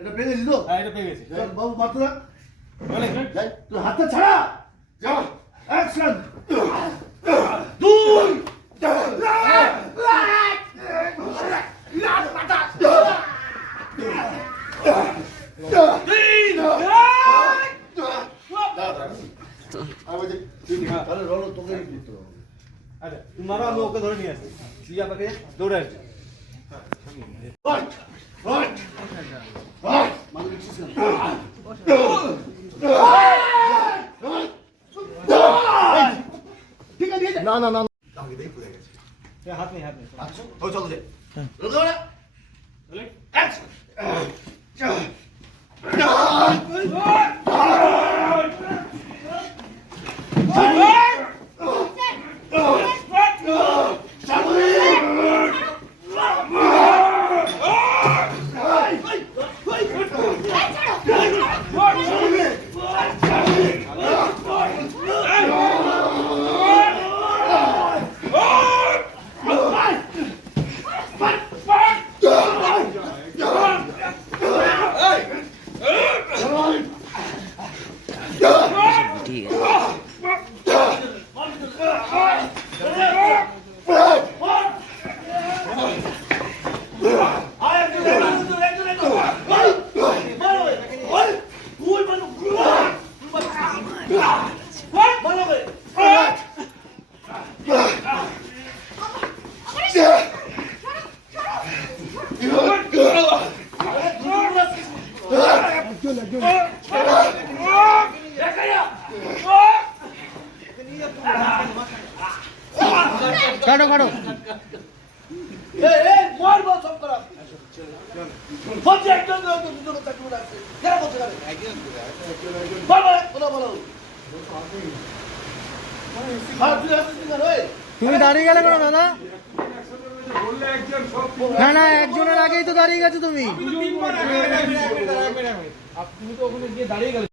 এটা পেয়ে গেছিস তো? হ্যাঁ, এটা পেয়ে গেছি। বাবু মাত্র বলে যাই তুই হাতটা ছাড়া যা অ্যাকশন 2 আচ্ছা তুমি মারো, আমি ওকে ধরে নিয়ে আসছি। তুই আমাকে দৌড়ে আসছি। না না না হাত নেই, হাত নেই। চলো যে কাটো কাটো তুমি দাঁড়িয়ে গেলে কেন দাদা? না না, একজনের আগেই তো দাঁড়িয়ে গেছো তুমি। তুমি তো ওখানে গিয়ে দাঁড়িয়ে গেলে।